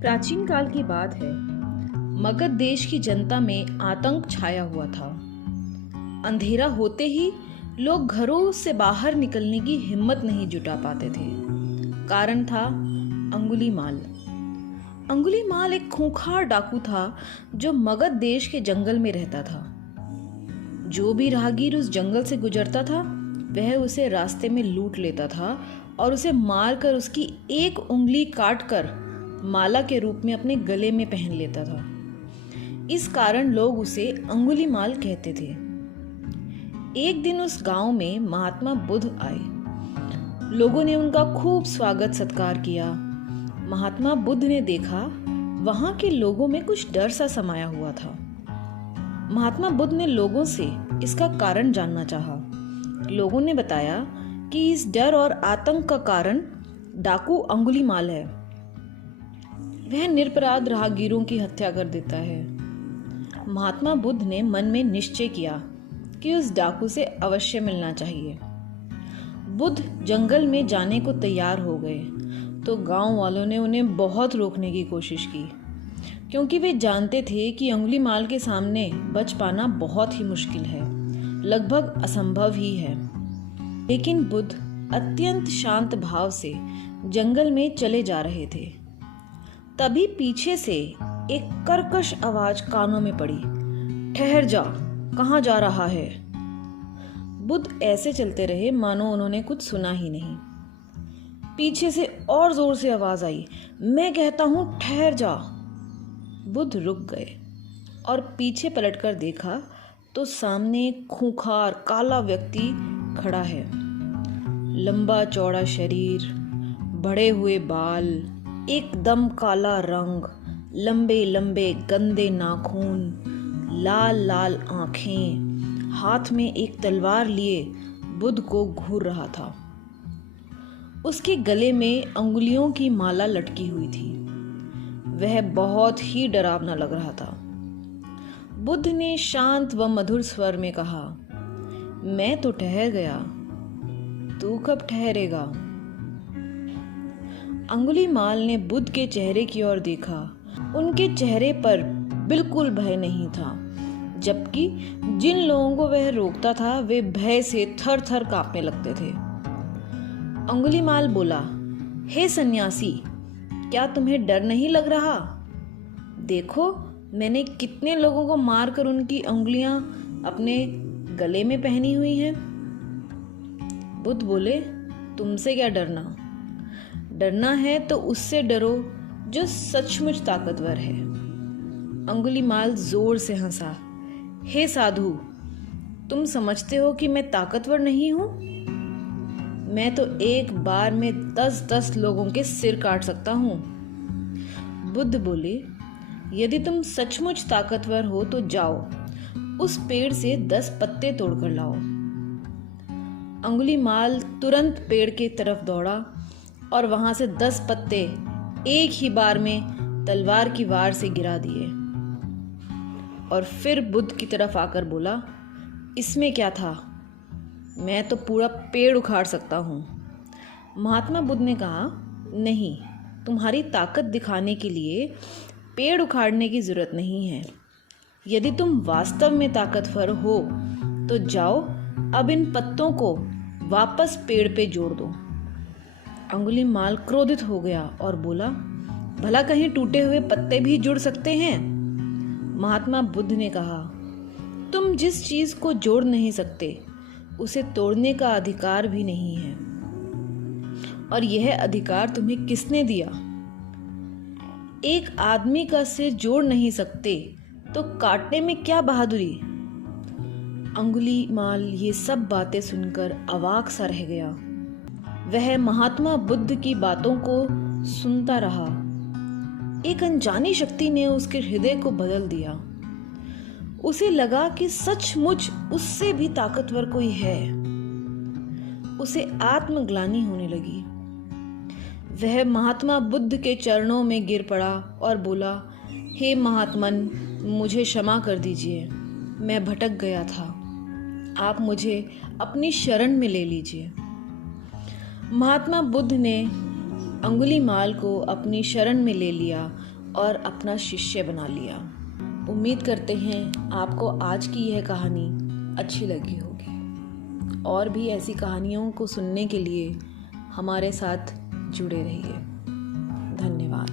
प्राचीन काल की बात है। मगध देश की जनता में आतंक छाया हुआ था। अंधेरा होते ही लोग घरों से बाहर निकलने की हिम्मत नहीं जुटा पाते थे। कारण था अंगुलीमाल। अंगुलीमाल एक खूंखार डाकू था जो मगध देश के जंगल में रहता था। जो भी राहगीर उस जंगल से गुजरता था वह उसे रास्ते में लूट लेता था और उसे मारकर उसकी एक उंगली काटकर माला के रूप में अपने गले में पहन लेता था। इस कारण लोग उसे अंगुलीमाल कहते थे। एक दिन उस गांव में महात्मा बुद्ध आए। लोगों ने उनका खूब स्वागत सत्कार किया। महात्मा बुद्ध ने देखा वहां के लोगों में कुछ डर सा समाया हुआ था। महात्मा बुद्ध ने लोगों से इसका कारण जानना चाहा। लोगों ने बताया कि इस डर और आतंक का कारण डाकू अंगुलीमाल है। वह निरपराध राहगीरों की हत्या कर देता है। महात्मा बुद्ध ने मन में निश्चय किया कि उस डाकू से अवश्य मिलना चाहिए। बुद्ध जंगल में जाने को तैयार हो गए तो गांव वालों ने उन्हें बहुत रोकने की कोशिश की, क्योंकि वे जानते थे कि अंगुलीमाल के सामने बच पाना बहुत ही मुश्किल है, लगभग असंभव ही है। लेकिन बुद्ध अत्यंत शांत भाव से जंगल में चले जा रहे थे। तभी पीछे से एक कर्कश आवाज कानों में पड़ी, ठहर जा, कहाँ जा रहा है। बुद्ध ऐसे चलते रहे मानो उन्होंने कुछ सुना ही नहीं। पीछे से और जोर से आवाज आई, मैं कहता हूं ठहर जा। बुद्ध रुक गए और पीछे पलटकर देखा तो सामने एक खूंखार काला व्यक्ति खड़ा है। लंबा चौड़ा शरीर, बड़े हुए बाल, एकदम काला रंग, लंबे लंबे गंदे नाखून, लाल लाल आंखें, हाथ में एक तलवार लिए बुद्ध को घूर रहा था। उसके गले में अंगुलियों की माला लटकी हुई थी। वह बहुत ही डरावना लग रहा था। बुद्ध ने शांत व मधुर स्वर में कहा, मैं तो ठहर गया, तू कब ठहरेगा। अंगुलीमाल ने बुद्ध के चेहरे की ओर देखा। उनके चेहरे पर बिल्कुल भय नहीं था, जबकि जिन लोगों को वह रोकता था वे भय से थर थर कांपने लगते थे। अंगुलीमाल बोला, हे सन्यासी, क्या तुम्हें डर नहीं लग रहा? देखो, मैंने कितने लोगों को मारकर उनकी उंगलियां अपने गले में पहनी हुई हैं। बुद्ध बोले, तुमसे क्या डरना? डरना है तो उससे डरो जो सचमुच ताकतवर है। अंगुलीमाल जोर से हंसा, हे साधु, तुम समझते हो कि मैं ताकतवर नहीं हूं? मैं तो एक बार में 10-10 लोगों के सिर काट सकता हूं। बुद्ध बोले, यदि तुम सचमुच ताकतवर हो तो जाओ, उस पेड़ से 10 पत्ते तोड़कर लाओ। अंगुलीमाल तुरंत पेड़ की तरफ दौड़ा और वहां से 10 पत्ते एक ही बार में तलवार की वार से गिरा दिए और फिर बुद्ध की तरफ आकर बोला, इसमें क्या था? मैं तो पूरा पेड़ उखाड़ सकता हूँ। महात्मा बुद्ध ने कहा, नहीं, तुम्हारी ताकत दिखाने के लिए पेड़ उखाड़ने की जरूरत नहीं है। यदि तुम वास्तव में ताकतवर हो तो जाओ, अब इन पत्तों को वापस पेड़ पे जोड़ दो। अंगुलीमाल क्रोधित हो गया और बोला, भला कहीं टूटे हुए पत्ते भी जुड़ सकते हैं? महात्मा बुद्ध ने कहा, तुम जिस चीज को जोड़ नहीं सकते उसे तोड़ने का अधिकार भी नहीं है। और यह अधिकार तुम्हें किसने दिया? एक आदमी का सिर जोड़ नहीं सकते तो काटने में क्या बहादुरी? अंगुलीमाल ये सब बातें सुनकर अवाक सा रह गया। वह महात्मा बुद्ध की बातों को सुनता रहा। एक अनजानी शक्ति ने उसके हृदय को बदल दिया। उसे लगा कि सचमुच उससे भी ताकतवर कोई है। उसे आत्मग्लानि होने लगी। वह महात्मा बुद्ध के चरणों में गिर पड़ा और बोला, हे महात्मन, मुझे क्षमा कर दीजिए, मैं भटक गया था, आप मुझे अपनी शरण में ले लीजिए। महात्मा बुद्ध ने अंगुलीमाल को अपनी शरण में ले लिया और अपना शिष्य बना लिया। उम्मीद करते हैं आपको आज की यह कहानी अच्छी लगी होगी। और भी ऐसी कहानियों को सुनने के लिए हमारे साथ जुड़े रहिए। धन्यवाद।